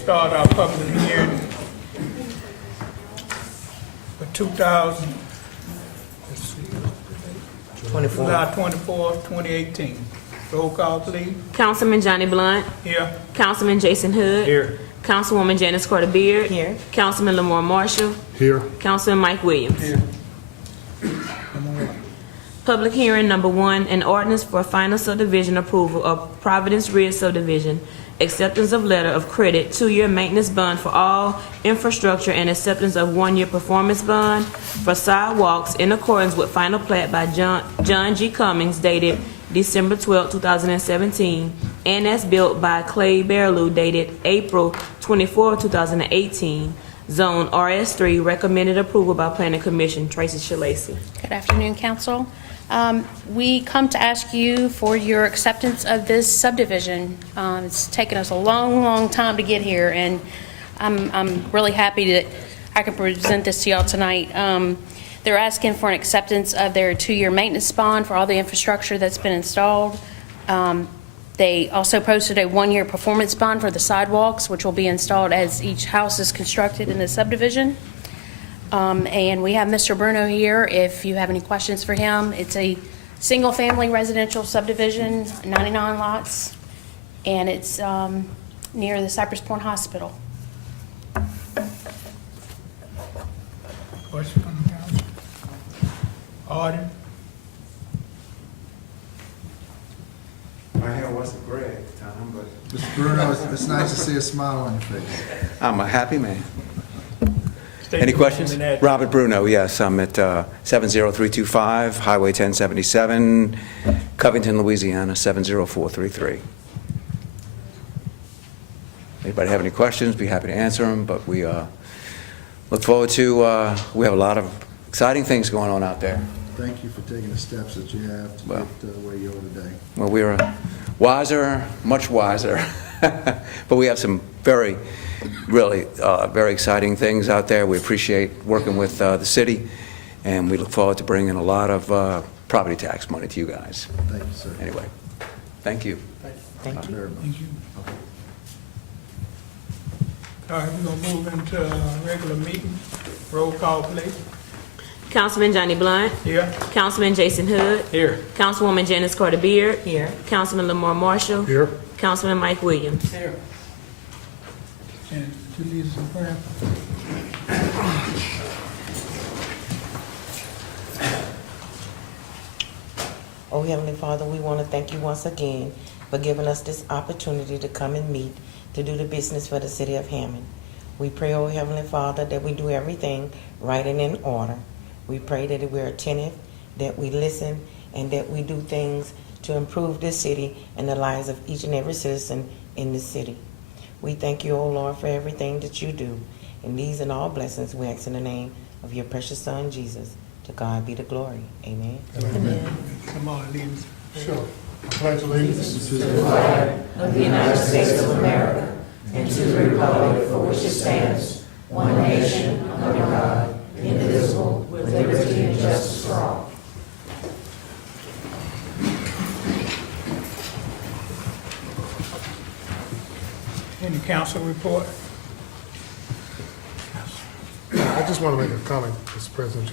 start our public hearing for 2018. Roll call, please. Councilman Johnny Blunt. Here. Councilman Jason Hood. Here. Councilwoman Janice Carter Beard. Here. Councilman Lamar Marshall. Here. Councilman Mike Williams. Here. Public hearing number 1, an ordinance for final subdivision approval of Providence Ridge subdivision, acceptance of letter of credit, 2-year maintenance bond for all infrastructure, and acceptance of 1-year performance bond for sidewalks in accordance with final plat by John G. Cummings dated December 12, 2017, and as built by Clay Barreau dated April 24, 2018. Zone RS3, recommended approval by Planning Commission. Tracy Shalacy. Good afternoon, Council. We come to ask you for your acceptance of this subdivision. It's taken us a long, long time to get here, and I'm really happy that I can present this to y'all tonight. They're asking for an acceptance of their 2-year maintenance bond for all the infrastructure that's been installed. They also posted a 1-year performance bond for the sidewalks, which will be installed as each house is constructed in the subdivision. And we have Mr. Bruno here if you have any questions for him. It's a single-family residential subdivision, 99 lots, and it's near the Cypress Point Hospital. Question from the council? Order. My hair wasn't gray at the time, but Mr. Bruno, it's nice to see a smile on your face. I'm a happy man. State Any your questions? name and address. Robert Bruno, yes, I'm at 70325 Highway 1077, Covington, Louisiana, 70433. Anybody have any questions? Be happy to answer them, but we look forward to, we have a lot of exciting things going on out there. Thank you for taking the steps that you have to Well. get where you are today. Well, we're wiser, much wiser, but we have some very exciting things out there. We appreciate working with the city, and we look forward to bringing a lot of property tax money to you guys. Thank you, sir. Anyway, thank you. Thank you very much. Thank you. All right, we're gonna move into regular meeting. Roll call, please. Councilman Johnny Blunt. Here. Councilman Jason Hood. Here. Councilwoman Janice Carter Beard. Here. Councilman Lamar Marshall. Here. Councilman Mike Williams. Here. And two leaders in prayer. Oh, Heavenly Father, we want to thank you once again for giving us this opportunity to come and meet to do the business for the city of Hammond. We pray, oh Heavenly Father, that we do everything right and in order. We pray that we're attentive, that we listen, and that we do things to improve this city and the lives of each and every citizen in this city. We thank you, oh Lord, for everything that you do. And these and all blessings we ask in the name of your precious Son, Jesus. To God be the glory. Amen. Come on, leaders. Sure. I pledge allegiance to the of the United States of America and to the republic for which it stands, one nation, under God, indivisible, with liberty and justice for all. Any council report? I just want to make a comment, Mr. President.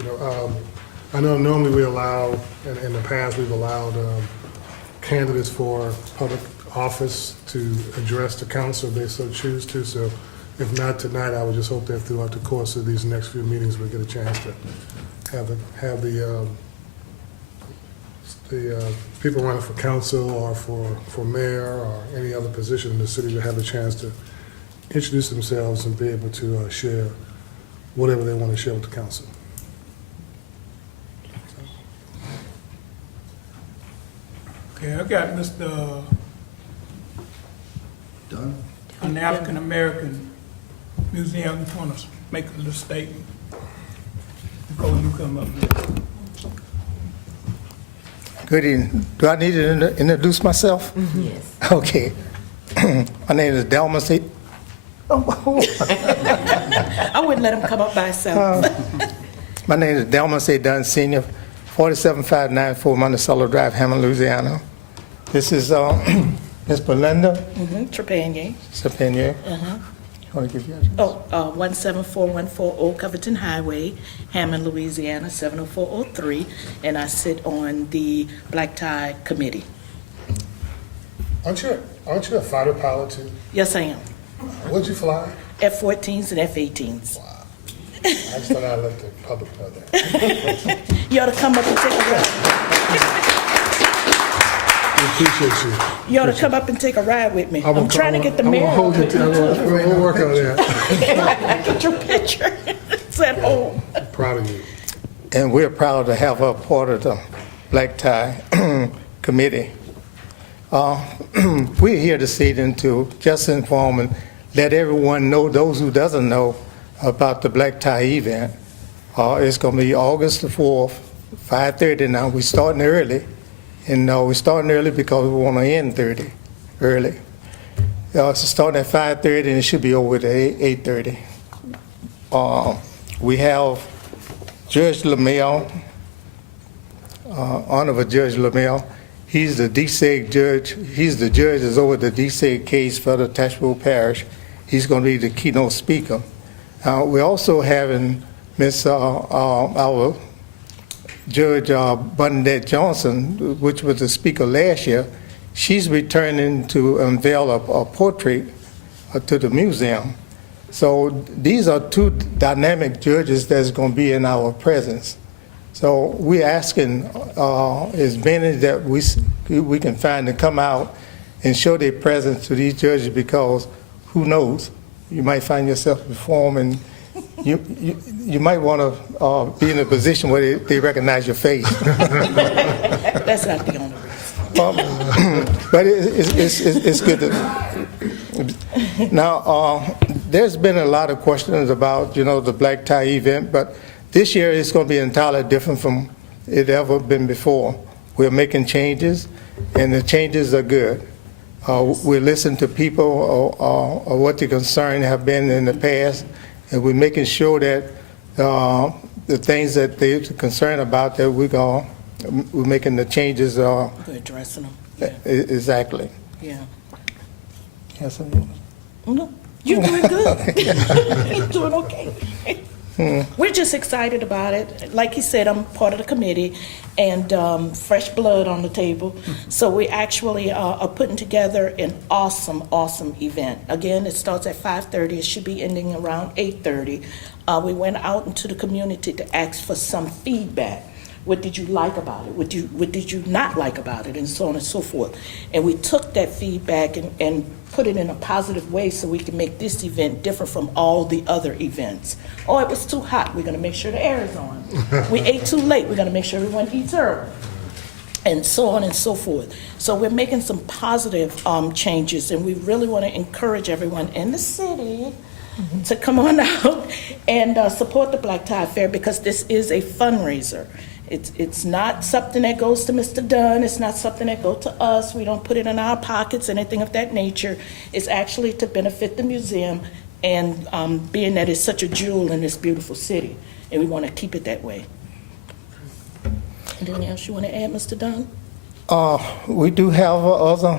I know normally we allow, and in the past, we've allowed candidates for public office to address the council if they so choose to. So if not tonight, I would just hope that throughout the course of these next few meetings, we'll get a chance to have the people running for council or for mayor or any other position in the city to have a chance to introduce themselves and be able to share whatever they want to share with the council. Okay, I got Mr. Done. an African American museum. I want to make a little statement before you come up here. Good evening. Do I need to introduce myself? Yes. Okay. My name is Delma C. I wouldn't let him come up by himself. My name is Delma C. Dunn Sr., 47594 Monticello Drive, Hammond, Louisiana. This is Miss Belinda Trepanier. Sapinier. You want to give your address? 17414 Old Covington Highway, Hammond, Louisiana, 70403, and I sit on the Black Tie Committee. Aren't you a fighter pilot too? Yes, I am. What'd you fly? F-14s and F-18s. I just thought I'd let the public know that. You ought to come up and take a ride. We appreciate you. You ought to come up and take a ride with me. I'm trying to get the I'm mayor. gonna hold you to, we'll work on that. Get your picture. It's at home. Proud of you. And we're proud to have her part of the Black Tie Committee. We're here this evening to just inform and let everyone know, those who doesn't know, about the Black Tie event. It's going to be August the 4th, 5:30 now. We're starting early, and we're starting early because we want to end early. It's starting at 5:30, and it should be over at 8:30. We have Judge LaMelle, Honorable Judge LaMelle. He's the DSEG judge. He's the judge that's over the DSEG case for the Tashville Parish. He's going to be the keynote speaker. We're also having our Judge Bernadette Johnson, which was the speaker last year. She's returning to unveil a portrait to the museum. So these are two dynamic judges that's going to be in our presence. So we're asking as many that we can find to come out and show their presence to these judges, because who knows, you might find yourself performing. You might want to be in a position where they recognize your face. That's not the only reason. But it's good to. Now, there's been a lot of questions about, the Black Tie event, but this year it's going to be entirely different from it ever been before. We're making changes, and the changes are good. We're listening to people or what the concerns have been in the past, and we're making sure that the things that they're concerned about, that we're making the changes. We're addressing them. Yeah. Exactly. Yeah. Yes, No, you're doing good. You're doing okay. We're just excited about it. Like he said, I'm part of the committee, and fresh blood on the table. So we actually are putting together an awesome, awesome event. Again, it starts at 5:30. It should be ending around 8:30. We went out into the community to ask for some feedback. What did you like about it? What did you not like about it? And so on and so forth. And we took that feedback and put it in a positive way so we can make this event different from all the other events. Oh, it was too hot. We're going to make sure the air is on. We ate too late. We're going to make sure everyone eats early. And so on and so forth. So we're making some positive changes, and we really want to encourage everyone in the city to come on out and support the Black Tie Fair, because this is a fundraiser. It's not something that goes to Mr. Dunn. It's not something that goes to us. We don't put it in our pockets, anything of that nature. It's actually to benefit the museum, and being that it's such a jewel in this beautiful city, and we want to keep it that way. Anything else you want to add, Mr. Dunn? We do have other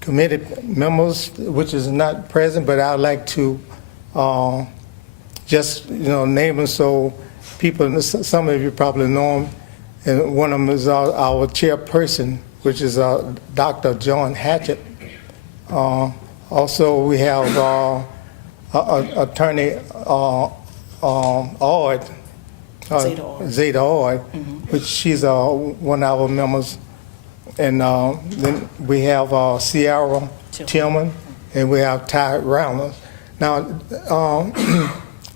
committee members, which is not present, but I'd like to just name them so people, some of you probably know him, and one of them is our chairperson, which is Dr. John Hatchett. Also, we have Attorney Ord, Zeta Ord, which she's one of our members. And then we have Sierra Tillman, and we have Ty Rounders. Now,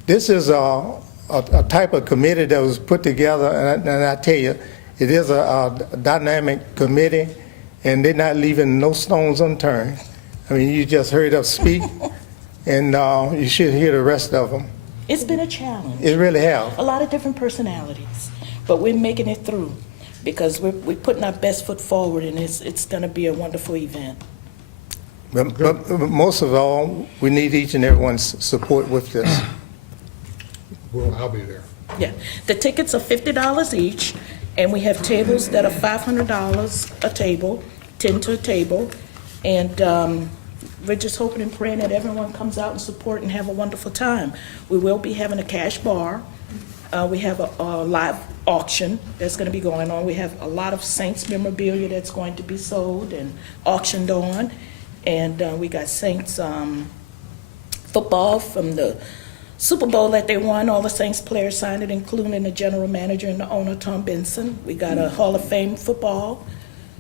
this is a type of committee that was put together, and I tell you, it is a dynamic committee, and they're not leaving no stones unturned. I mean, you just heard us speak, and you should hear the rest of them. It's been a challenge. It really has. A lot of different personalities, but we're making it through, because we're putting our best foot forward, and it's going to be a wonderful event. But most of all, we need each and everyone's support with this. Well, I'll be there. Yeah, the tickets are $50 each, and we have tables that are $500 a table, 10 to a table, and we're just hoping and praying that everyone comes out and support and have a wonderful time. We will be having a cash bar. We have a live auction that's going to be going on. We have a lot of Saints memorabilia that's going to be sold and auctioned on. And we got Saints football from the Super Bowl that they won. All the Saints players signed it, including the general manager and the owner, Tom Benson. We got a Hall of Fame football.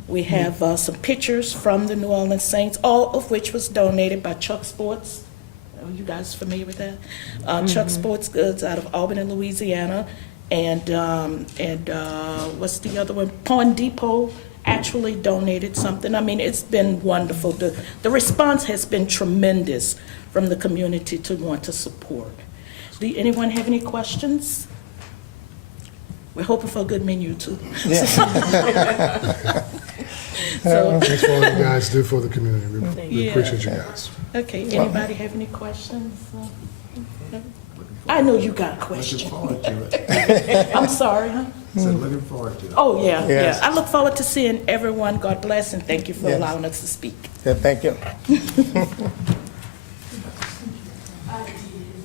We have some pictures from the New Orleans Saints, all of which was donated by Chuck Sports. Are you guys familiar with that? Chuck Sports Goods out of Albany, Louisiana. And what's the other one? Pawn Depot actually donated something. I mean, it's been wonderful. The response has been tremendous from the community to want to support. Do anyone have any questions? We're hoping for a good menu, too. So, Thanks for all you guys do for the community. We Yeah. appreciate you guys. okay, anybody have any questions? I know you got a Looking question. forward to it. I'm sorry, huh? Said looking forward to it. Oh, yeah, Yes. yeah. I look forward to seeing everyone. God bless, and thank you for Yes. allowing us to speak. Yeah, thank you.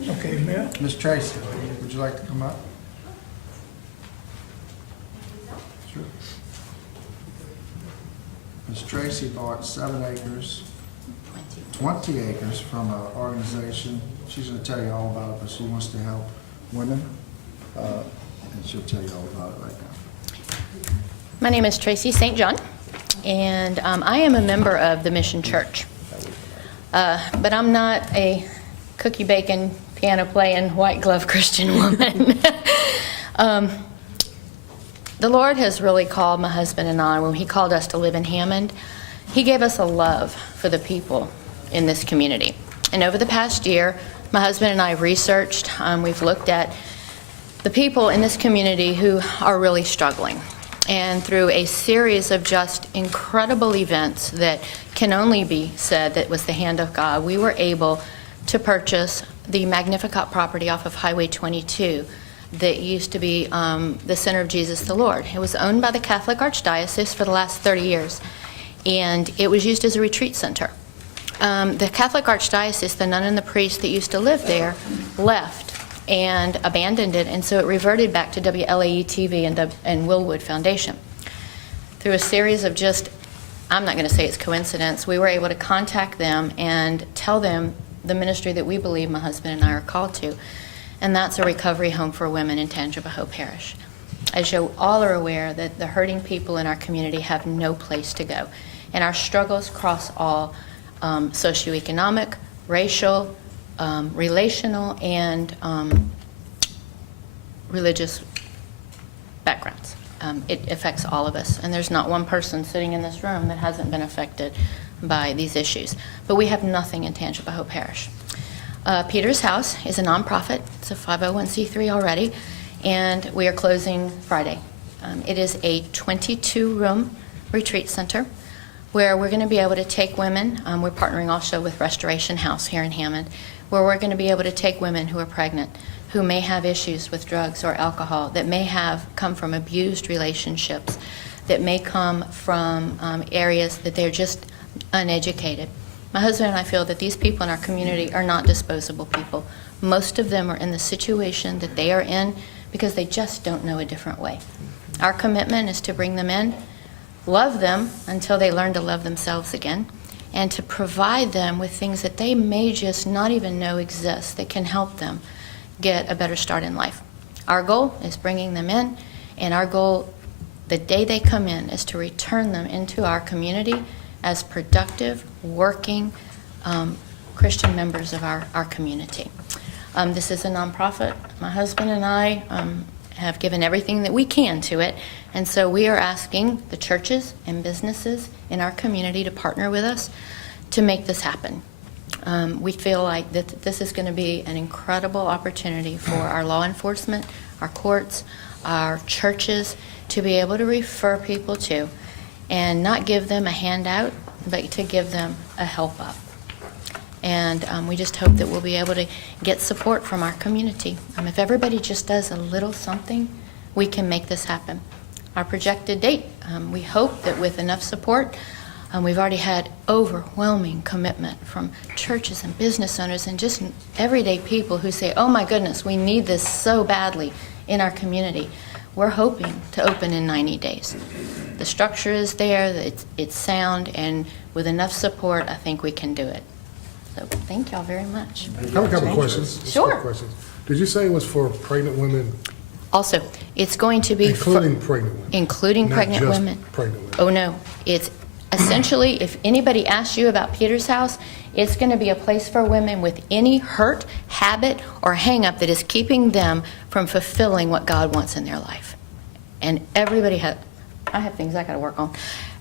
Okay, Mayor? Ms. Tracy, would you like to come up? Sure. Ms. Tracy bought 7 acres, 20 acres from an organization. She's going to tell you all about it, but she wants to help women, and she'll tell you all about it right now. My name is Tracy St. John, and I am a member of the Mission Church. But I'm not a cookie baking, piano playing, white glove Christian woman. The Lord has really called my husband and I, when He called us to live in Hammond, He gave us a love for the people in this community. And over the past year, my husband and I have researched, we've looked at the people in this community who are really struggling. And through a series of just incredible events that can only be said that was the hand of God, we were able to purchase the Magnificat property off of Highway 22 that used to be the Center of Jesus the Lord. It was owned by the Catholic Archdiocese for the last 30 years, and it was used as a retreat center. The Catholic Archdiocese, the nun and the priest that used to live there, left and abandoned it, and so it reverted back to WLAE-TV and Willwood Foundation. Through a series of just, I'm not going to say it's coincidence, we were able to contact them and tell them the ministry that we believe my husband and I are called to, and that's a recovery home for women in Tangipahoa Parish. As you all are aware, that the hurting people in our community have no place to go, and our struggles cross all socioeconomic, racial, relational, and religious backgrounds. It affects all of us, and there's not one person sitting in this room that hasn't been affected by these issues. But we have nothing in Tangipahoa Parish. Peter's House is a nonprofit. It's a 501c3 already, and we are closing Friday. It is a 22-room retreat center where we're going to be able to take women. We're partnering also with Restoration House here in Hammond, where we're going to be able to take women who are pregnant, who may have issues with drugs or alcohol, that may have come from abused relationships, that may come from areas that they're just uneducated. My husband and I feel that these people in our community are not disposable people. Most of them are in the situation that they are in because they just don't know a different way. Our commitment is to bring them in, love them until they learn to love themselves again, and to provide them with things that they may just not even know exist that can help them get a better start in life. Our goal is bringing them in, and our goal the day they come in is to return them into our community as productive, working Christian members of our community. This is a nonprofit. My husband and I have given everything that we can to it, and so we are asking the churches and businesses in our community to partner with us to make this happen. We feel like that this is going to be an incredible opportunity for our law enforcement, our courts, our churches to be able to refer people to and not give them a handout, but to give them a help up. And we just hope that we'll be able to get support from our community. If everybody just does a little something, we can make this happen. Our projected date, we hope that with enough support, We've already had overwhelming commitment from churches and business owners and just everyday people who say, oh my goodness, we need this so badly in our community. We're hoping to open in 90 days. The structure is there, it's sound, and with enough support, I think we can do it. So thank y'all very much. I have a couple questions. Just Sure. quick questions. Did you say it was for pregnant women, Also, it's going to be including pregnant women? including Not pregnant just women. pregnant women? Oh, no. It's essentially, if anybody asks you about Peter's House, it's going to be a place for women with any hurt, habit, or hang-up that is keeping them from fulfilling what God wants in their life. And everybody has, I have things I got to work on.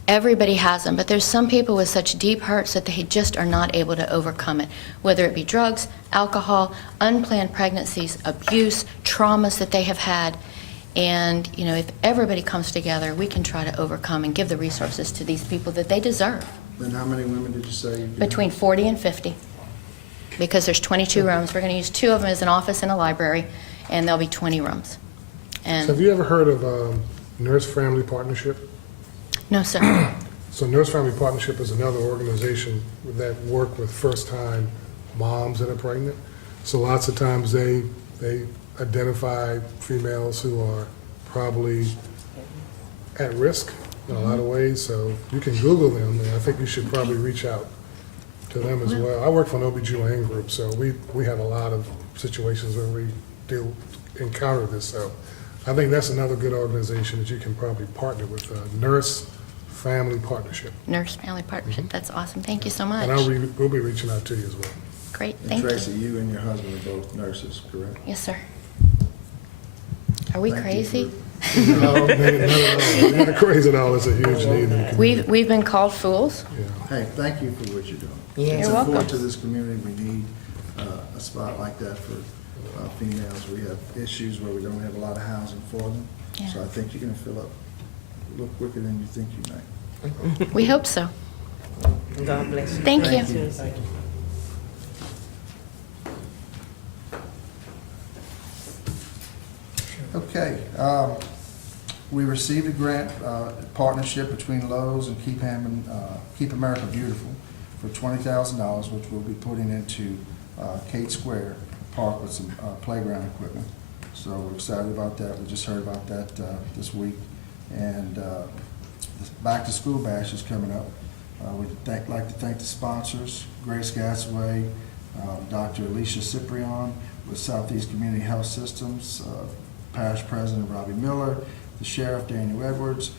Everybody has them, but there's some people with such deep hurts that they just are not able to overcome it, whether it be drugs, alcohol, unplanned pregnancies, abuse, traumas that they have had. And, you know, if everybody comes together, we can try to overcome and give the resources to these people that they deserve. And how many women did you say? Between 40 and 50, because there's 22 rooms. We're going to use 2 of them as an office and a library, and there'll be 20 rooms. So have And, you ever heard of Nurse Family Partnership? no, sir. So Nurse Family Partnership is another organization that work with first-time moms that are pregnant. So lots of times they identify females who are probably at risk in a lot of ways. So you can Google them, and I think you should probably reach out to them as well. I work for an OBGYN group, so we have a lot of situations where we encounter this. So I think that's another good organization that you can probably partner with, Nurse Family Partnership. Nurse Family Partnership, that's awesome. Thank you so much. And we'll be reaching out to you as well. Great, And thank Tracy, you. you and your husband are both nurses, correct? Yes, sir. Are we Thank you crazy? No, not at all. Not crazy at all. It's a huge need in the community. We've been called fools. Hey, thank you for what you're doing. Yeah. It's You're welcome. important to this community. We need a spot like that for females. We have issues where we don't have a lot of housing for them. Yeah. So I think you're gonna fill up, look quicker than you think you may. We hope so. God bless you. Thank you. Okay, we received a grant, partnership between Lowe's and Keep Hammond, Keep America Beautiful for $20,000, which we'll be putting into Kate Square Park with some playground equipment. So we're excited about that. We just heard about that this week. And this Back to School Bash is coming up. We'd like to thank the sponsors, Grace Gasaway, Dr. Alicia Ciprian with Southeast Community Health Systems, Parish President Robbie Miller, the Sheriff Daniel Edwards,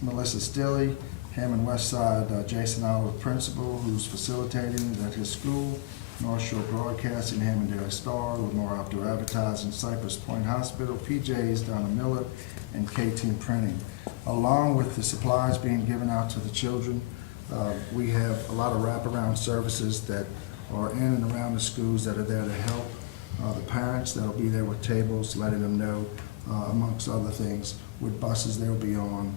Melissa Stilley, Hammond West Side Jason Oliver Principal, who's facilitating at his school, North Shore Broadcasting, Hammond Daily Star, Lamar Outdoor Advertising, Cypress Point Hospital, PJ's, Donna Miller, and K-Team Printing. Along with the supplies being given out to the children, we have a lot of wraparound services that are in and around the schools that are there to help the parents. That'll be there with tables, letting them know, amongst other things, what buses they'll be on.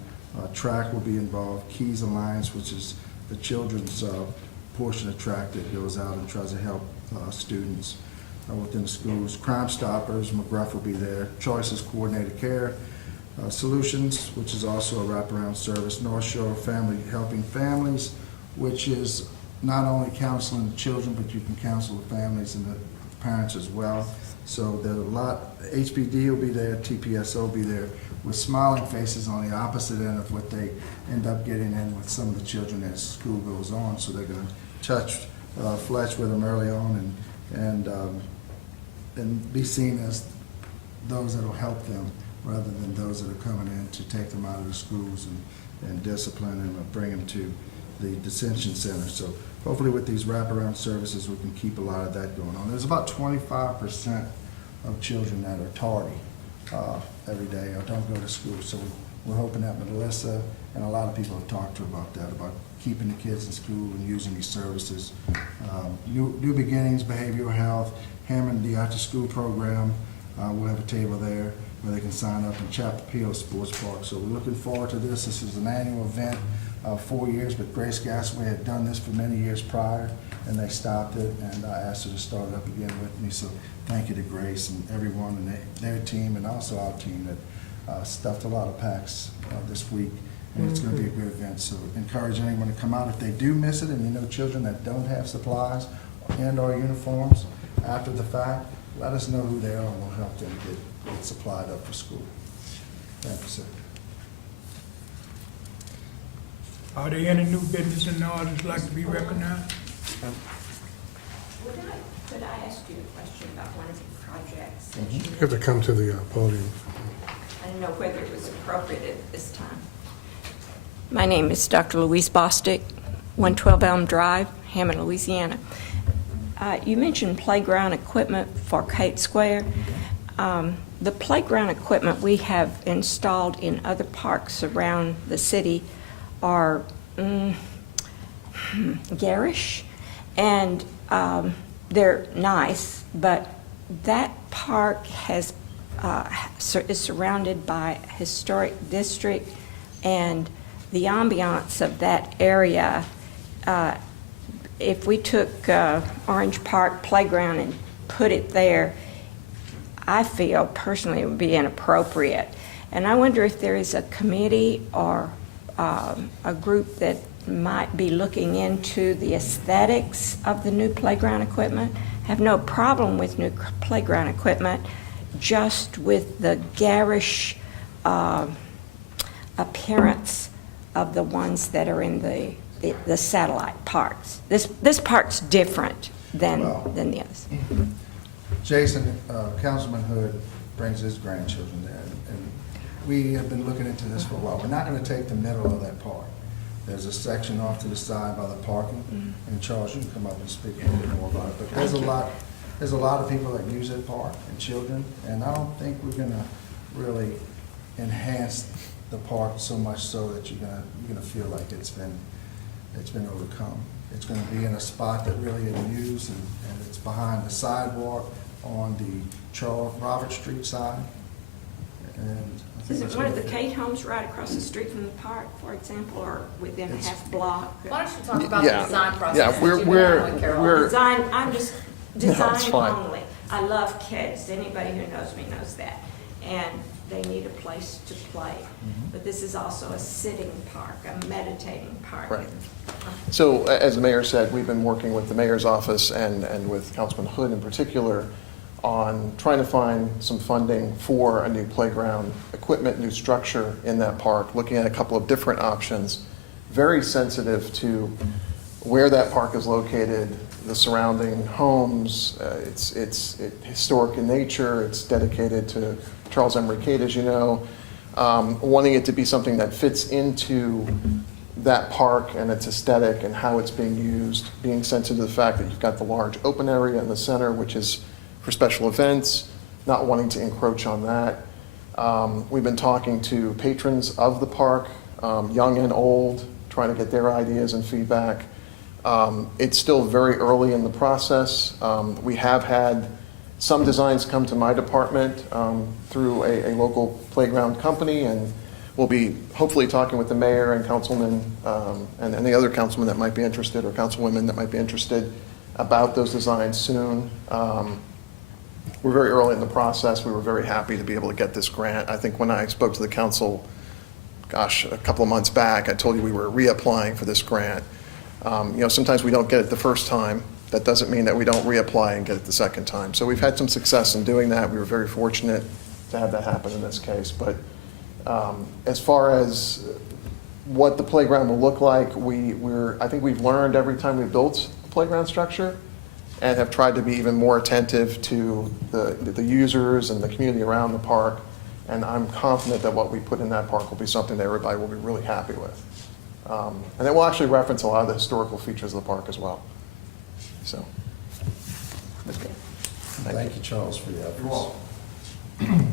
Track will be involved, Keys Alliance, which is the children's portion of track that goes out and tries to help students within the schools. Crime Stoppers, McGruff will be there. Choices Coordinated Care Solutions, which is also a wraparound service. North Shore Family Helping Families, which is not only counseling the children, but you can counsel the families and the parents as well. So there's a lot. HPD will be there, TPSO will be there, with smiling faces on the opposite end of what they end up getting in with some of the children as school goes on. So they're going to touch flesh with them early on and be seen as those that will help them rather than those that are coming in to take them out of the schools and discipline them and bring them to the detention center. So hopefully with these wraparound services, we can keep a lot of that going on. There's about 25% of children that are tardy every day or don't go to school. So we're hoping that Melissa and a lot of people have talked to her about that, about keeping the kids in school and using these services. New Beginnings, Behavioral Health, Hammond, the After School Program. We'll have a table there where they can sign up in Chapel Hill Sports Park. So we're looking forward to this. This is an annual event. 4 years, but Grace Gasaway had done this for many years prior, and they stopped it, and I asked her to start it up again with me. So thank you to Grace and everyone and their team, and also our team that stuffed a lot of packs this week and it's going to be a good event. So encourage anyone to come out. If they do miss it, and you know children that don't have supplies and/or uniforms after the fact, let us know who they are, and we'll help them get supplied up for school. Thank you, sir. Are there any new business in the audience like to be recognized? Could I ask you a question about one of the projects? You have to come to the podium. I don't know whether it was appropriate at this time. My name is Dr. Louise Bostic, 112 Elm Drive, Hammond, Louisiana. You mentioned playground equipment for Kite Square. The playground equipment we have installed in other parks around the city are garish, and they're nice, but that park is surrounded by a historic district, and the ambiance of that area, if we took Orange Park Playground and put it there, I feel personally it would be inappropriate. And I wonder if there is a committee or a group that might be looking into the aesthetics of the new playground equipment. Have no problem with new playground equipment, just with the garish appearance of the ones that are in the satellite parks. This park's different than the others. Jason, Councilman Hood brings his grandchildren there, and we have been looking into this for a while. We're not going to take the middle of that park. There's a section off to the side by the parking, and Charles, you can come up and speak a little bit more about it. But there's a lot of people that use that park, and children, and I don't think we're going to really enhance the park so much so that you're gonna feel like it's been overcome. It's going to be in a spot that really is used, and it's behind the sidewalk on the Robert Street side. And I think Is it it's one of gonna the fit. Kate homes right across the street from the park, for example, or within a half block? Why don't you talk about Yeah. the design process? Yeah, that you did with Carol? we're Design, I'm just, design fine. only. I love kids. Anybody who knows me knows that. And they need a place to play. But this is also a sitting park, a meditating park. Right. So, as the mayor said, we've been working with the mayor's office and with Councilman Hood in particular on trying to find some funding for a new playground equipment, new structure in that park, looking at a couple of different options, very sensitive to where that park is located, the surrounding homes. It's historic in nature. It's dedicated to Charles Emery Cade, as you know. Wanting it to be something that fits into that park and its aesthetic and how it's being used, being sensitive to the fact that you've got the large open area in the center, which is for special events, not wanting to encroach on that. We've been talking to patrons of the park, young and old, trying to get their ideas and feedback. It's still very early in the process. We have had some designs come to my department through a local playground company, and we'll be hopefully talking with the mayor and councilmen and the other councilmen that might be interested, or councilwomen that might be interested, about those designs soon. We're very early in the process. We were very happy to be able to get this grant. I think when I spoke to the council, gosh, a couple of months back, I told you we were reapplying for this grant. Sometimes we don't get it the first time. That doesn't mean that we don't reapply and get it the second time. So we've had some success in doing that. We were very fortunate to have that happen in this case. But as far as what the playground will look like, I think we've learned every time we've built a playground structure, and have tried to be even more attentive to the users and the community around the park. And I'm confident that what we put in that park will be something that everybody will be really happy with. And it will actually reference a lot of the historical features of the park as well. So, that's good. Thank you, Charles, for your efforts. You're welcome.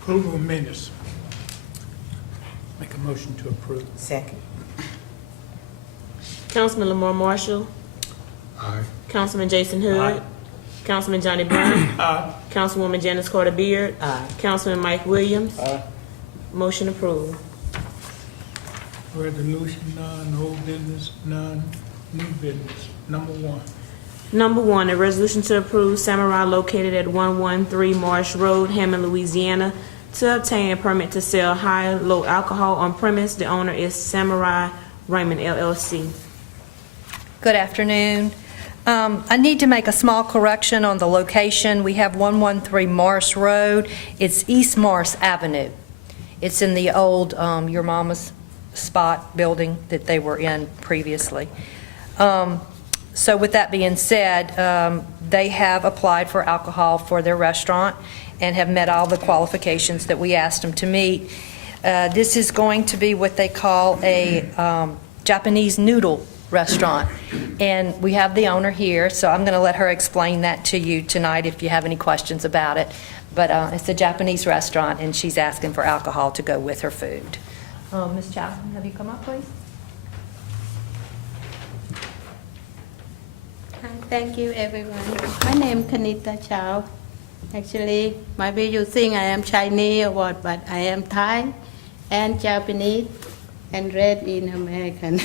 Approval of minutes. Make a motion to approve. Second. Councilman Lamar Marshall, Aye. Councilman Jason Hood, Aye. Councilman Johnny Byrne, Aye. Councilwoman Janice Carter Beard, Aye. Councilman Mike Williams. Motion approved. Resolution, none. Old business, none. New business. Number one. Number one, a resolution to approve Samurai located at 113 Marsh Road, Hammond, Louisiana, to obtain a permit to sell high-low alcohol on premise. The owner is Samurai Raymond LLC. Good afternoon. I need to make a small correction on the location. We have 113 Morris Road. It's East Morris Avenue. It's in the old Your Mama's Spot building that they were in previously. So with that being said, they have applied for alcohol for their restaurant and have met all the qualifications that we asked them to meet. This is going to be what they call a Japanese noodle restaurant. And we have the owner here, so I'm going to let her explain that to you tonight if you have any questions about it. But it's a Japanese restaurant, and she's asking for alcohol to go with her food. Ms. Chow, have you come up, please? Hi, thank you, everyone. My name is Kanita Chow. Actually, maybe you think I am Chinese or what, but I am Thai and Japanese and red in American.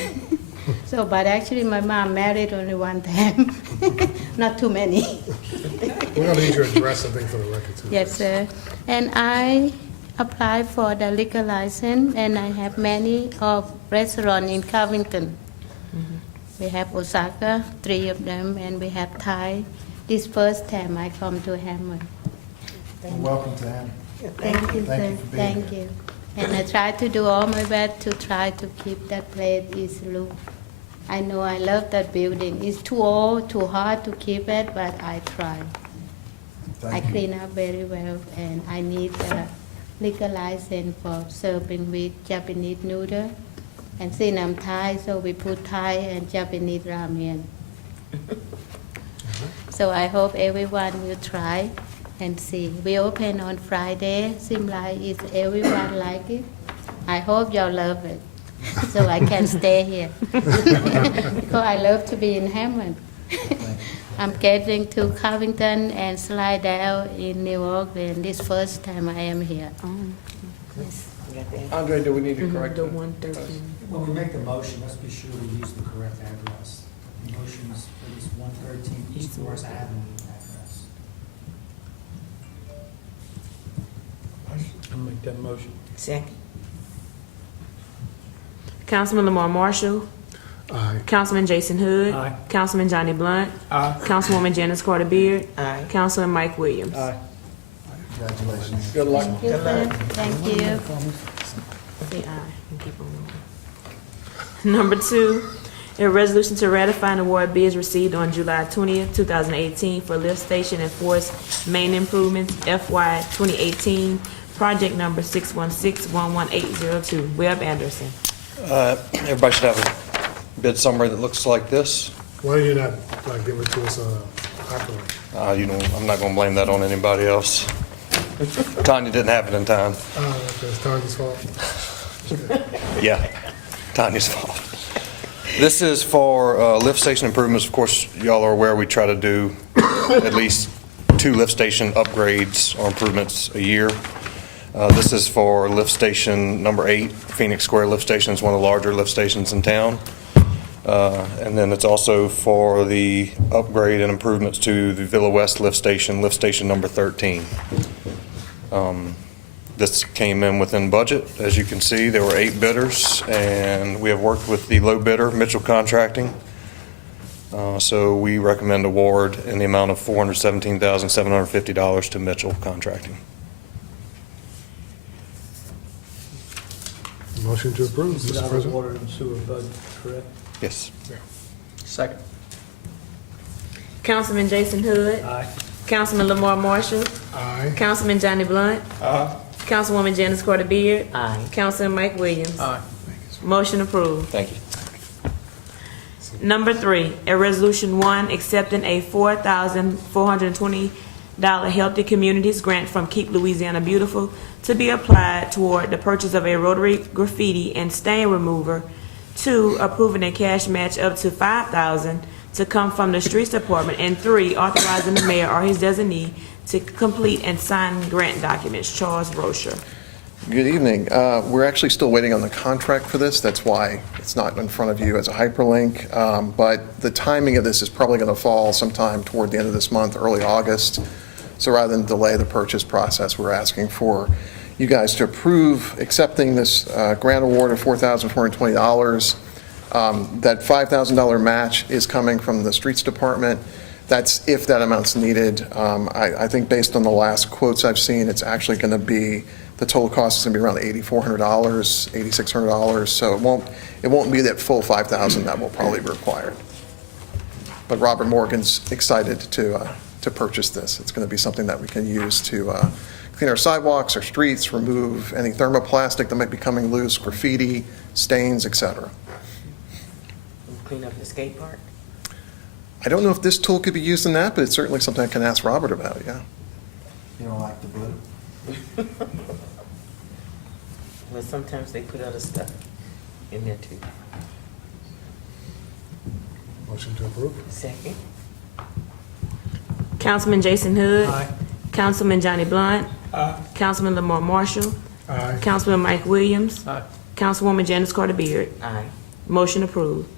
So, but actually my mom married only one time, not too many. We're going to need your address, I think, for the record, too. Yes, sir. And I applied for the liquor license, and I have many of restaurants in Covington. We have Osaka, 3 of them, and we have Thai. This first time I come to Hammond. Welcome to Hammond. Thank you, sir. Thank you. And I try to do all my best to try to keep that place easy look. I know I love that building. It's too old, too hard to keep it, but I try. I clean up very well, and I need a liquor license for serving with Japanese noodle. And since I'm Thai, so we put Thai and Japanese ramen. So I hope everyone will try and see. We open on Friday. Seems like everyone like it. I hope y'all love it, so I can stay here. Because I love to be in Hammond. I'm getting to Covington and Slidell in New Orleans. This first time I am here. Yes. Andre, do we need to correct The that? 113. When we make the motion, let's be sure we use the correct address. The motion is for this 113 East Morris Avenue address. I'll make that motion. Second. Councilman Lamar Marshall. Aye. Councilman Jason Hood. Aye. Councilman Johnny Blunt. Aye. Councilwoman Janice Carter Beard. Aye. Councilman Mike Williams. Congratulations. Good luck. Thank you, sir. Thank you. Say aye and keep on going. Number 2, a resolution to ratify and award bids received on July 20th, 2018 for lift station and force main improvements FY 2018, project number 616-11802. Webb Anderson. Everybody should have a bid summary that looks like this. Why do you not give it to us properly? I'm not going to blame that on anybody else. Tanya didn't have it in time. That's Tanya's fault. Yeah, Tanya's fault. This is for lift station improvements. Of course, y'all are aware we try to do at least 2 lift station upgrades or improvements a year. This is for lift station number 8, Phoenix Square Lift Station. It's one of the larger lift stations in town. And then it's also for the upgrade and improvements to the Villa West lift station number 13. This came in within budget. As you can see, there were 8 bidders, and we have worked with the low bidder, Mitchell Contracting. So we recommend award in the amount of $417,750 to Mitchell Contracting. Motion to approve, This is Mr. out of President. water and sewer budget, correct? Yes. Second. Councilman Jason Hood. Aye. Councilman Lamar Marshall. Aye. Councilman Johnny Blunt. Aye. Councilwoman Janice Carter Beard. Aye. Councilman Mike Williams. Aye. Motion approved. Thank you. Number 3, a resolution 1 accepting a $4,420 Healthy Communities grant from Keep Louisiana Beautiful to be applied toward the purchase of a rotary graffiti and stain remover. 2, approving a cash match up to $5,000 to come from the Streets Department. And 3, authorizing the mayor or his designee to complete and sign grant documents. Charles Rocher. Good evening. We're actually still waiting on the contract for this. That's why it's not in front of you as a hyperlink. But the timing of this is probably going to fall sometime toward the end of this month, early August. So rather than delay the purchase process, we're asking for you guys to approve accepting this grant award of $4,420. That $5,000 match is coming from the Streets Department. That's if that amount's needed. I think based on the last quotes I've seen, it's actually going to be, the total cost is going to be around $8,400, $8,600. So it won't be that full $5,000 that will probably be required. But Robert Morgan's excited to purchase this. It's going to be something that we can use to clean our sidewalks, our streets, remove any thermoplastic that might be coming loose, graffiti, stains, etc. Clean up the skate park? I don't know if this tool could be used in that, but it's certainly something I can ask Robert about, yeah. You don't like the blue? Well, sometimes they put other stuff in there too. Motion to approve. Second. Councilman Jason Hood. Aye. Councilman Johnny Blunt. Aye. Councilman Lamar Marshall. Aye. Councilman Mike Williams. Aye. Councilwoman Janice Carter Beard. Aye. Motion approved.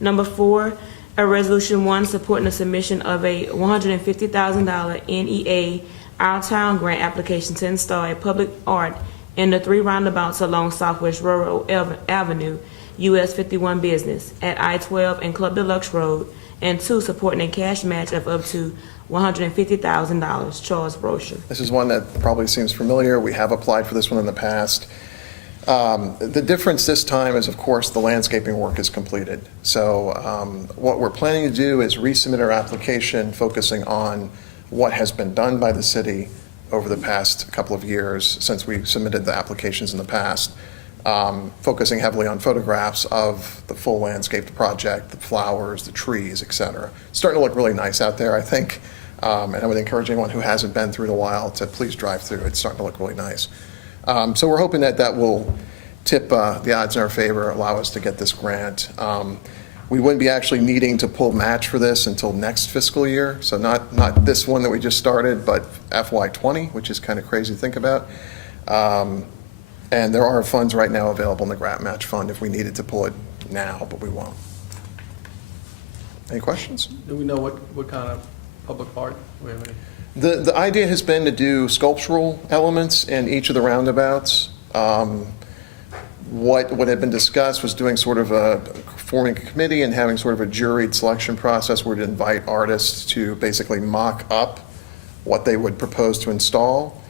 Number 4, a resolution 1 supporting the submission of a $150,000 NEA Our Town grant application to install a public art in the 3 roundabouts along Southwest Rural Avenue, US 51 Business at I-12 and Club Deluxe Road, and 2, supporting a cash match of up to $150,000. Charles Brochure. This is one that probably seems familiar. We have applied for this one in the past. The difference this time is, of course, the landscaping work is completed. So what we're planning to do is resubmit our application focusing on what has been done by the city over the past couple of years since we submitted the applications in the past, focusing heavily on photographs of the full landscaped project, the flowers, the trees, et cetera. It's starting to look really nice out there, I think, and I would encourage anyone who hasn't been through it in a while to please drive through. It's starting to look really nice. So we're hoping that that will tip the odds in our favor, allow us to get this grant. We wouldn't be actually needing to pull match for this until next fiscal year, so not this one that we just started, but FY20, which is kind of crazy to think about. And there are funds right now available in the grant match fund if we needed to pull it now, but we won't. Any questions? Do we know what kind of public art we have? The idea has been to do sculptural elements in each of the roundabouts. What had been discussed was doing sort of forming a committee and having sort of a juried selection process where to invite artists to basically mock up what they would propose to install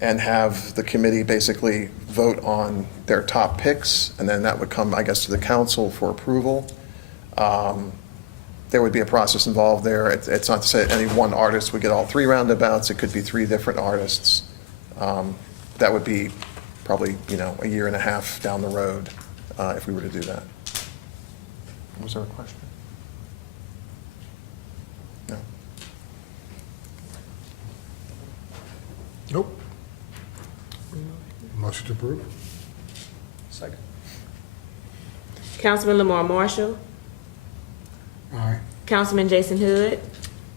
and have the committee basically vote on their top picks, and then that would come, I guess, to the council for approval. There would be a process involved there. It's not to say any one artist would get all 3 roundabouts. It could be 3 different artists. That would be probably, a year and a half down the road if we were to do that. Was there a question? No. Nope. Motion to approve. Second. Councilman Lamar Marshall. Aye. Councilman Jason Hood.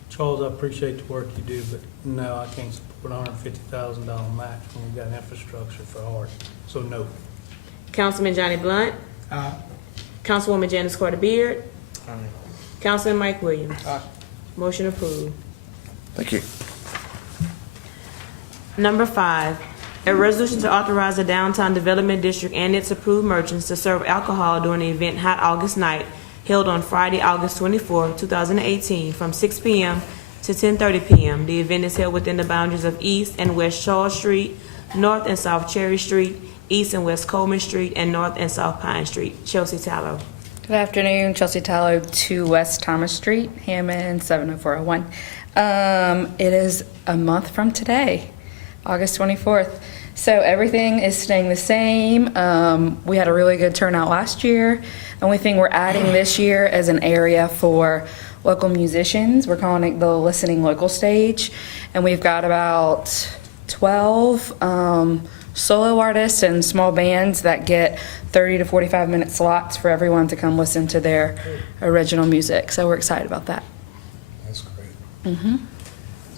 Charles, I appreciate the work you do, but no, I can't support $150,000 match when we've got infrastructure for art, so no. Councilman Johnny Blunt. Aye. Councilwoman Janice Carter Beard. Aye. Councilman Mike Williams. Aye. Motion approved. Thank you. Number 5, a resolution to authorize the Downtown Development District and its approved merchants to serve alcohol during the event Hot August Night held on Friday, August 24, 2018, from 6 p.m. to 10:30 p.m. The event is held within the boundaries of East and West Charles Street, North and South Cherry Street, East and West Coleman Street, and North and South Pine Street. Chelsea Tallow. Good afternoon, Chelsea Tallow, 2 West Thomas Street, Hammond, 70401. It is a month from today, August 24th. So everything is staying the same. We had a really good turnout last year. The only thing we're adding this year is an area for local musicians. We're calling it the Listening Local Stage. And we've got about 12 solo artists and small bands that get 30 to 45 minute slots for everyone to come listen to their original music. So we're excited about that. That's great. Mm-hmm.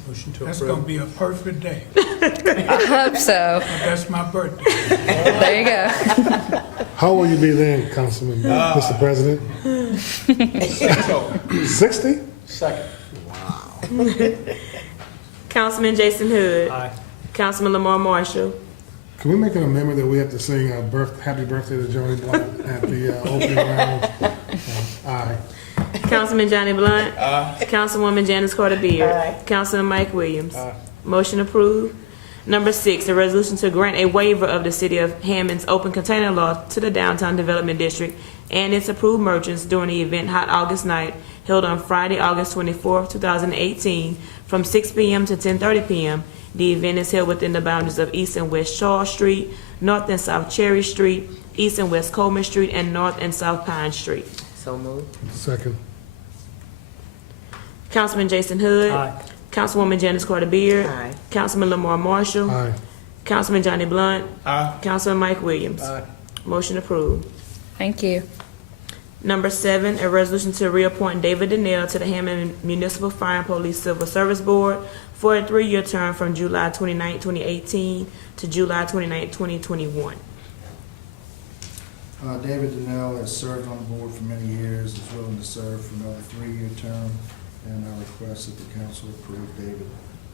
Motion to That's approve. gonna be a perfect day. I hope so. That's my birthday. There you go. How will you be then, Councilman, Mr. President? 60? Second. Councilman Jason Hood. Aye. Councilman Lamar Marshall. Can we make an amendment that we have to sing happy birthday to Joni Blunt at the opening round? Aye. Councilman Johnny Blunt. Councilwoman Janice Carter Beard. Councilman Mike Williams. Motion approved. Number 6, a resolution to grant a waiver of the City of Hammond's open container law to the Downtown Development District and its approved merchants during the event Hot August Night held on Friday, August 24, 2018, from 6 p.m. to 10:30 p.m. The event is held within the boundaries of East and West Shaw Street, North and South Cherry Street, East and West Coleman Street, and North and South Pine Street. So moved. Second. Councilman Jason Hood. Aye. Councilwoman Janice Carter Beard. Aye. Councilman Lamar Marshall. Aye. Councilman Johnny Blunt. Aye. Councilman Mike Williams. Motion approved. Thank you. Number 7, a resolution to reappoint David Donnell to the Hammond Municipal Fire and Police Civil Service Board for a 3-year term from July 29, 2018 to July 29, 2021. David Donnell has served on the board for many years, is willing to serve for another 3-year term, and I request that the council approve David.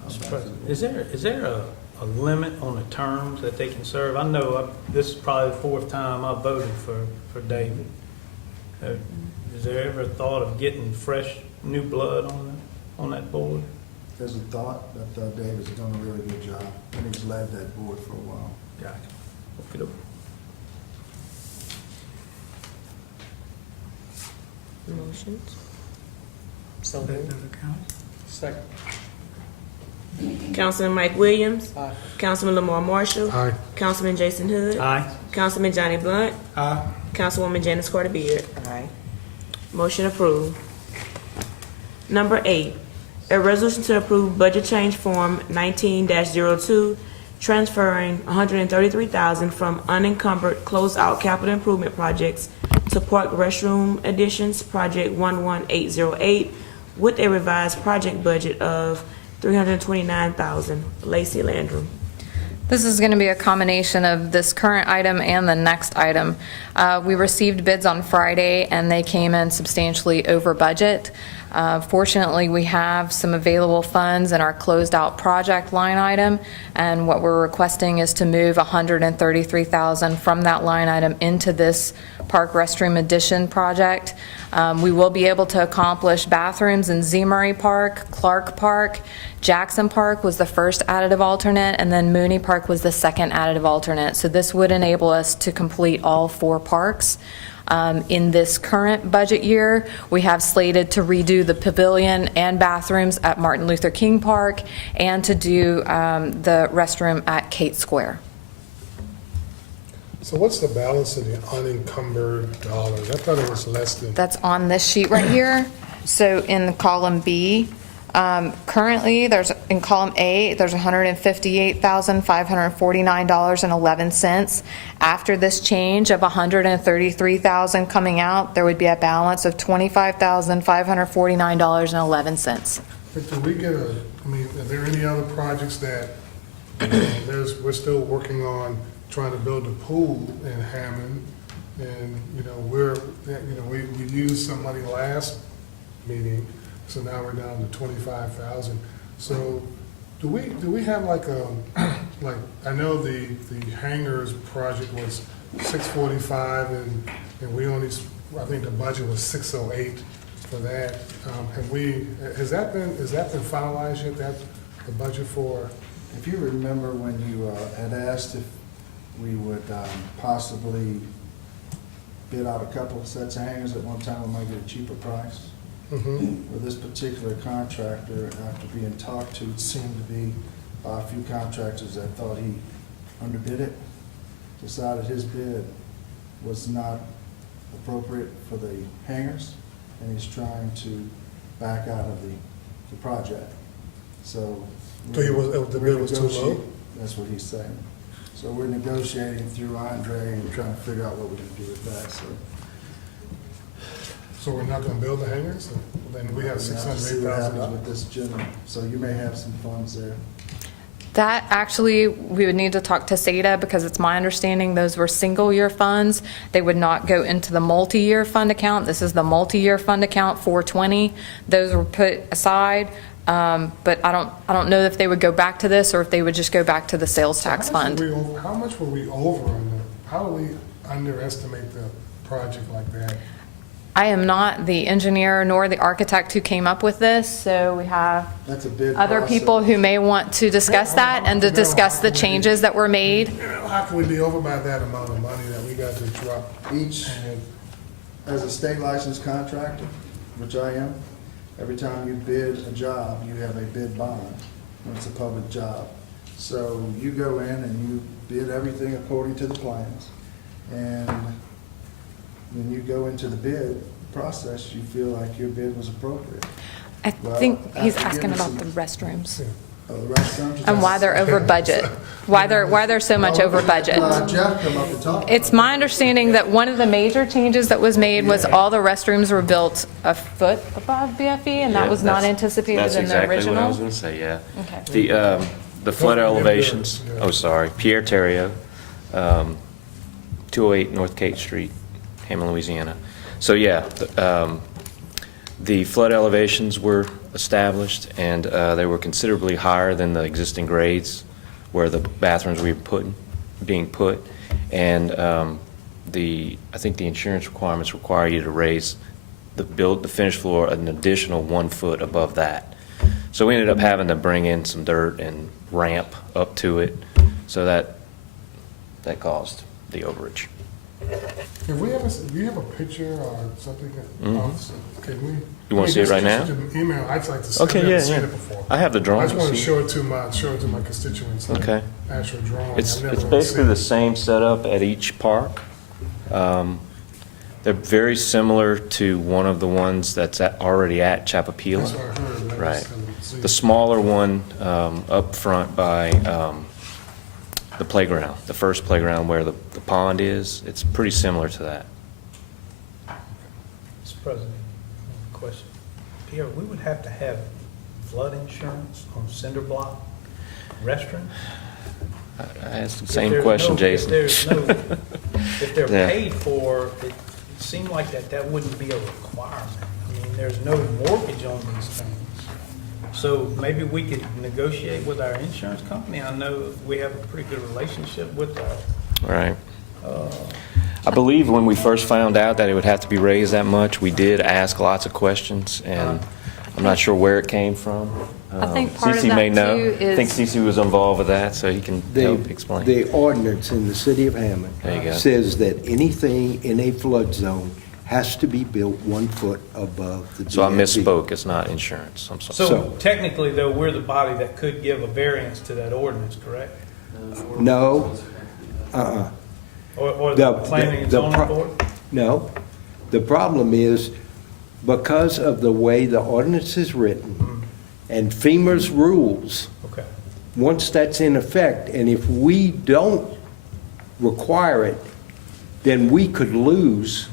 Mr. President, is there a limit on the terms that they can serve? I know this is probably the 4th time I voted for David. Is there ever a thought of getting fresh, new blood on that board? There's a thought, but David's done a really good job, and he's led that board for a while. Gotcha. Okay. Motions. So moved. Second. Councilman Mike Williams. Aye. Councilman Lamar Marshall. Aye. Councilman Jason Hood. Aye. Councilman Johnny Blunt. Aye. Councilwoman Janice Carter Beard. Aye. Motion approved. Number 8, a resolution to approve budget change form 19-02, transferring $133,000 from unencumbered closeout capital improvement projects to park restroom additions, project 11808, with a revised project budget of $329,000. Lacey Landrum. This is going to be a combination of this current item and the next item. We received bids on Friday, and they came in substantially over budget. Fortunately, we have some available funds in our closed-out project line item, and what we're requesting is to move $133,000 from that line item into this park restroom addition project. We will be able to accomplish bathrooms in Z. Murray Park, Clark Park, Jackson Park was the first additive alternate, and then Mooney Park was the second additive alternate. So this would enable us to complete all 4 parks. In this current budget year, we have slated to redo the pavilion and bathrooms at Martin Luther King Park and to do the restroom at Kite Square. So what's the balance of the unencumbered dollars? I thought it was less than. That's on this sheet right here. So in column B, currently in column A, there's $158,549.11. After this change of $133,000 coming out, there would be a balance of $25,549.11. But do we get are there any other projects that, we're still working on trying to build a pool in Hammond, and, we used some money last meeting, so now we're down to 25,000. So do we have like I know the hangars project was 645, and we only, I think the budget was 608 for that. Has that been finalized yet, that the budget for? If you remember when you had asked if we would possibly bid out a couple of sets of hangers at one time, we might get a cheaper price. With this particular contractor, after being talked to, it seemed to be a few contractors that thought he underbid it, decided his bid was not appropriate for the hangers, and he's trying to back out of the project. So the bid was too low? That's what he's saying. So we're negotiating through Andre and trying to figure out what we're going to do with that. So we're not going to build the hangars? Then we have $608,000 with this gentleman. So you may have some funds there. That actually, we would need to talk to SATA, because it's my understanding those were single-year funds. They would not go into the multi-year fund account. This is the multi-year fund account, 420. Those were put aside But I don't know if they would go back to this or if they would just go back to the sales tax fund. How much were we over on the, how do we underestimate the project like that? I am not the engineer nor the architect who came up with this, so we have That's a bid other process. people who may want to discuss that and to discuss the changes that were made. How can we be over by that amount of money that we got to drop? Each, as a state licensed contractor, which I am, every time you bid a job, you have a bid bond when it's a public job. So you go in and you bid everything according to the plans. And when you go into the bid process, you feel like your bid was appropriate. I Well, think he's after asking giving about the restrooms The restrooms? and why they're over budget. Why they're so much over budget. Jeff come up and talk. It's my understanding that one of the major changes that was made was all the restrooms were built a foot above BFE, and that was not anticipated in the original. That's exactly what I was going to say, yeah. Okay. The flood elevations, oh, sorry, Pierre Terrio, 208 North Kate Street, Hammond, Louisiana. So, yeah, the flood elevations were established, and they were considerably higher than the existing grades where the bathrooms were being put. And I think the insurance requirements require you to raise the finished floor an additional 1 foot above that. So we ended up having to bring in some dirt and ramp up to it, so that caused the overage. Do you have a picture or something? Can we? You want to see it right now? Just an email. I'd like to see it. Okay, I've never yeah, seen yeah. it before. I have the drawing. I just want to See? show it to my constituents. like Okay. Actual drawing. It's I've never really basically seen the it. same setup at each park. They're very similar to one of the ones that's already at Chapapila. That's what I heard. Right. The smaller one up front by the playground, the first playground where the pond is, it's pretty similar to that. Mr. President, question. Pierre, we would have to have flood insurance on cinder block restroom? I asked the same question, Jason. If they're Yeah. paid for, it seemed like that wouldn't be a requirement. I mean, there's no mortgage on these things. So maybe we could negotiate with our insurance company. I know we have a pretty good relationship with that. Right. I believe when we first found out that it would have to be raised that much, we did ask lots of questions, and I'm not sure where it came from. I think part of Cece may that, know. too, I think is- Cece was involved with that, so he can help explain. The ordinance in the city of Hammond There you go. says that anything in a flood zone has to be built 1 foot above the So I BFE. misspoke, it's not insurance, I'm sorry. So technically, though, we're the body that could give a variance to that ordinance, correct? No, Or the planning and zoning board? No. The problem is, because of the way the ordinance is written and FEMA's rules, Okay. once that's in effect, and if we don't require it, then we could lose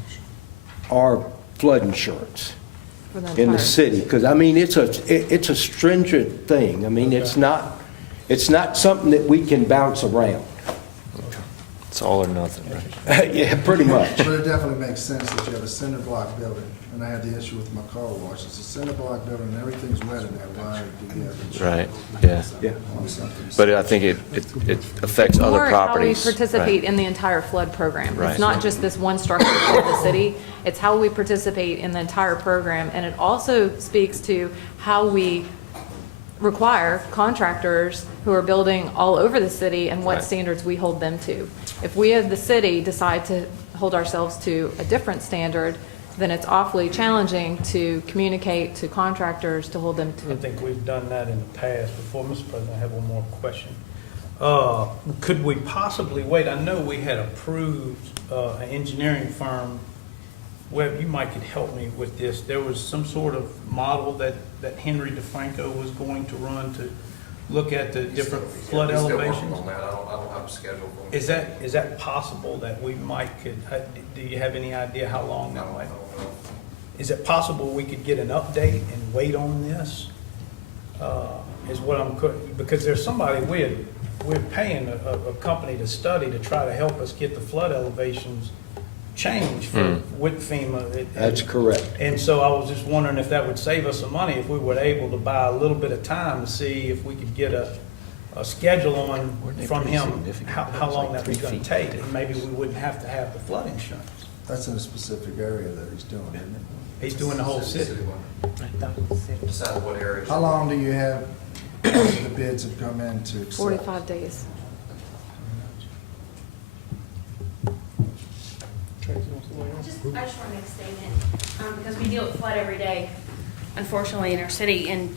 our flood insurance in the city. Because, I mean, it's a stringent thing. I mean, it's not something that we can bounce around. It's all or nothing, right? Yeah, pretty much. But it definitely makes sense that you have a cinder block building, and I had the issue with my car wash. It's a cinder block building, and everything's wet in there. Why do you have insurance? Right, yeah. on something? But I think it affects other properties. More how we participate Right. in the entire flood program. Right. It's not just this one structure for the city, it's how we participate in the entire program. And it also speaks to how we require contractors who are building all over the city and what Right. standards we hold them to. If we as the city decide to hold ourselves to a different standard, then it's awfully challenging to communicate to contractors to hold them I to. think we've done that in the past before. Mr. President, I have one more question. Could we possibly wait? I know we had approved an engineering firm. Webb, you might could help me with this. There was some sort of model that Henry DeFranco was going to run to look at the different flood elevations. I don't have a schedule. Is that possible that we might do you have any idea how long that might? Is it possible we could get an update and wait on this? Is what because there's somebody, we're paying a company to study to try to help us get the flood elevations change with FEMA. That's correct. And so I was just wondering if that would save us some money if we were able to buy a little bit of time to see if we could get a schedule on from him, how long that was going to take, and maybe we wouldn't have to have the flood insurance. That's in a specific area that he's doing, isn't it? He's doing the whole city. Decide what areas. How long do you have after the bids have come in to accept? 45 days. I just want to make a statement, because we deal with flood every day, unfortunately, in our city. And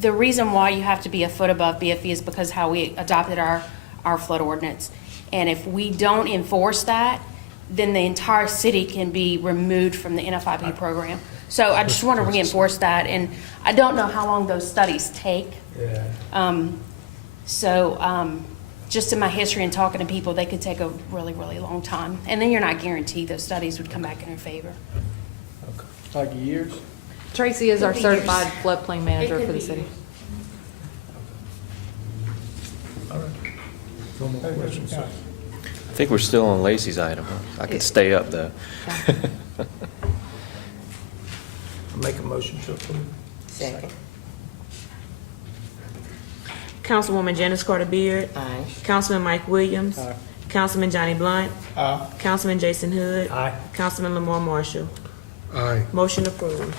the reason why you have to be a foot above BFE is because how we adopted our flood ordinance. And if we don't enforce that, then the entire city can be removed from the NFIP program. So I just want to reinforce that. And I don't know how long those studies take. Yeah. Just in my history and talking to people, they could take a really, really long time. And then you're not guaranteed those studies would come back in your favor. Like years? Tracy is our Could be years. certified floodplain manager It could for the be city. years. All right. No more questions, sir. I think we're still on Lacey's item. Huh? I could stay up, though. I'll make a motion to approve. Second. Councilwoman Janice Carter Beard. Aye. Councilman Mike Williams. Aye. Councilman Johnny Blunt. Aye. Councilman Jason Hood. Aye. Councilman Lamar Marshall. Aye. Motion approved.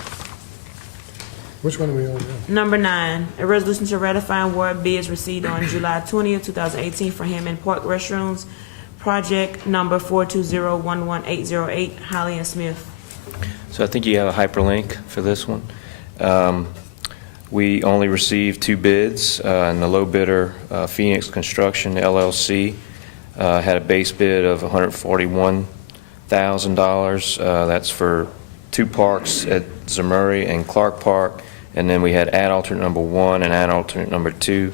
Which one are we on now? Number 9, a resolution to ratify award bids received on July 20th, 2018 for Hammond Park Restrooms, project number 420-11808, Holly and Smith. So I think you have a hyperlink for this one. We only received 2 bids, and the low bidder, Phoenix Construction LLC, had a base bid of $141,000. That's for 2 parks at Zamurray and Clark Park, and then we had ad alternate number 1 and ad alternate number 2.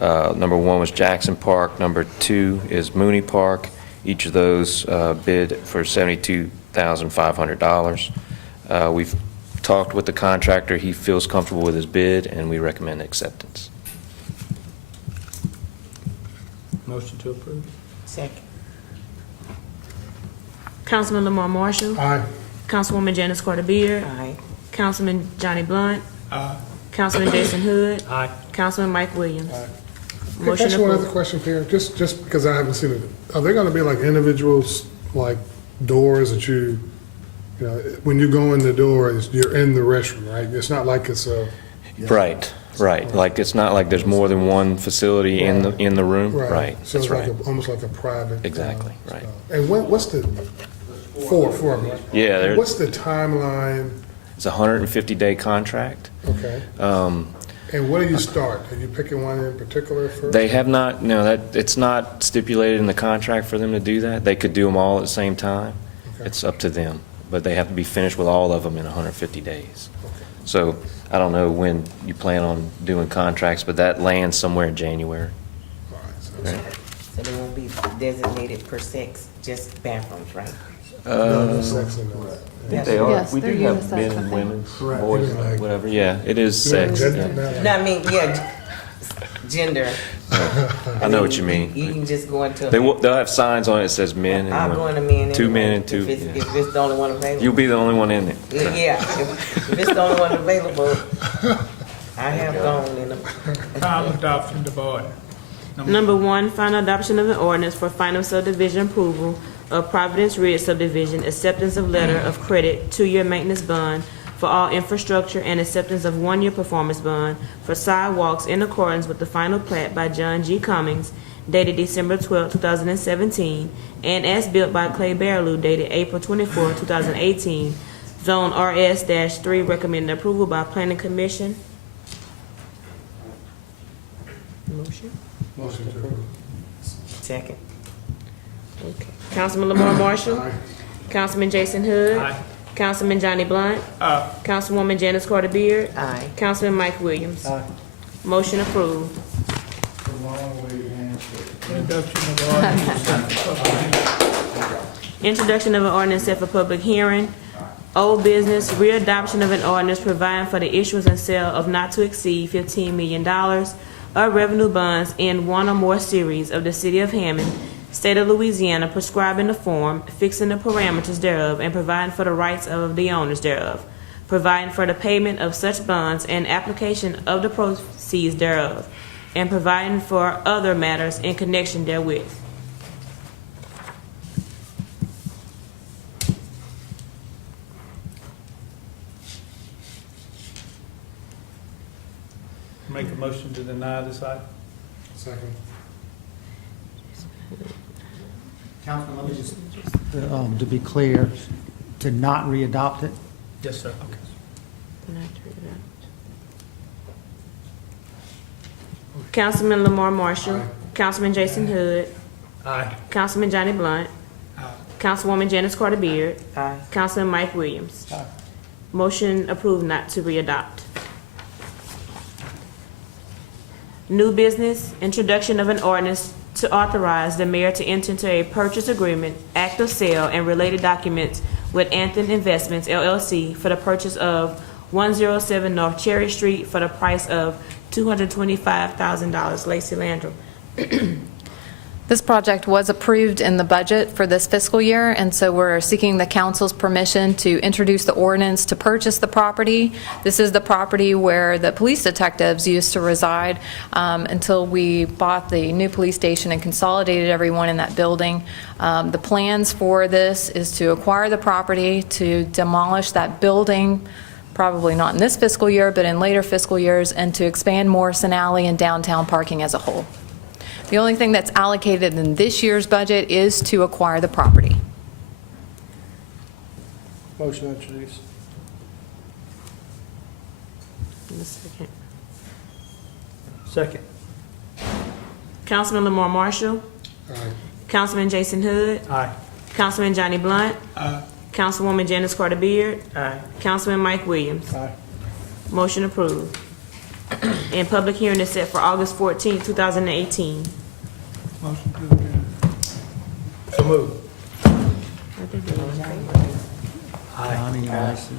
Number 1 was Jackson Park, number 2 is Mooney Park. Each of those bid for $72,500. We've talked with the contractor. He feels comfortable with his bid, and we recommend acceptance. Motion to approve. Second. Councilman Lamar Marshall. Aye. Councilwoman Janice Carter Beard. Aye. Councilman Johnny Blunt. Aye. Councilman Jason Hood. Aye. Councilman Mike Williams. Can I Motion ask you one other approved. question, Pierre? Just because I haven't seen it. Are there going to be like individuals, like doors that you know, when you go in the door, you're in the restroom, right? It's not like it's a... Right. Like, it's not like there's more than one facility in the room. Right. So That's it's like right. almost like a private... Exactly, right. And what's the... Four of them. Yeah, there- What's the timeline? It's a 150-day contract. Okay. And where do you start? Are you picking one in particular first? They have not, no, it's not stipulated in the contract for them to do that. They could do them all at the same time. Okay. It's up to them. But they have to be finished with all of them in 150 days. So I don't know when you plan on doing contracts, but that lands somewhere in January. Right. So they won't be designated per sex, just bathrooms, right? No sex in there. I think they are. Yes, We do they're have unisex, men I and think. women, Right. boys, Even like- whatever. Yeah, it is Yeah, sex. gender- yeah. not like- No, I mean, yeah, gender. I know what you mean. You can just go into... They'll have signs on it that says men and I'll women. go into men. 2 men and anyway, 2. If yeah. it's the only one available. You'll be the only one in there. Yeah, if it's the only one available, I have gone in them. Final adoption of the board. Number 1, final adoption of an ordinance for final subdivision approval of Providence Ridge subdivision, acceptance of letter of credit, 2-year maintenance bond for all infrastructure, and acceptance of 1-year performance bond for sidewalks in accordance with the final plat by John G. Cummings, dated December 12, 2017, and as built by Clay Barreau, dated April 24, 2018, Zone RS-3, recommended approval by Planning Commission. Motion? Motion to approve. Second. Okay. Councilman Lamar Marshall. Aye. Councilman Jason Hood. Aye. Councilman Johnny Blunt. Aye. Councilwoman Janice Carter Beard. Aye. Councilman Mike Williams. Aye. Motion approved. Introduction of an ordinance. Introduction of an ordinance set for public hearing. Old business, readoption of an ordinance providing for the issuance and sale of not to exceed $15 million of revenue bonds in one or more series of the City of Hammond, State of Louisiana prescribing the form, fixing the parameters thereof, and providing for the rights of the owners thereof, providing for the payment of such bonds and application of the proceeds thereof, and providing for other matters in connection therewith. Make a motion to deny this item? Second. Councilman, let me just, to be clear, to not re-adopt it? Yes, sir. Councilman Lamar Marshall. Aye. Councilman Jason Hood. Aye. Councilman Johnny Blunt. Councilwoman Janice Carter Beard. Aye. Councilman Mike Williams. Motion approved not to re-adopt. New business, introduction of an ordinance to authorize the mayor to enter into a purchase agreement, act of sale, and related documents with Anthem Investments LLC for the purchase of 107 North Cherry Street for the price of $225,000. Lacey Landrum. This project was approved in the budget for this fiscal year, and so we're seeking the council's permission to introduce the ordinance to purchase the property. This is the property where the police detectives used to reside until we bought the new police station and consolidated everyone in that building. The plans for this is to acquire the property, to demolish that building, probably not in this fiscal year, but in later fiscal years, and to expand Morrison Alley and downtown parking as a whole. The only thing that's allocated in this year's budget is to acquire the property. Motion introduced. Second. Councilman Lamar Marshall. Aye. Councilman Jason Hood. Aye. Councilman Johnny Blunt. Aye. Councilwoman Janice Carter Beard. Aye. Councilman Mike Williams. Aye. Motion approved. And public hearing is set for August 14, 2018. Motion to adjourn. So moved. Aye. Donnie, Jason.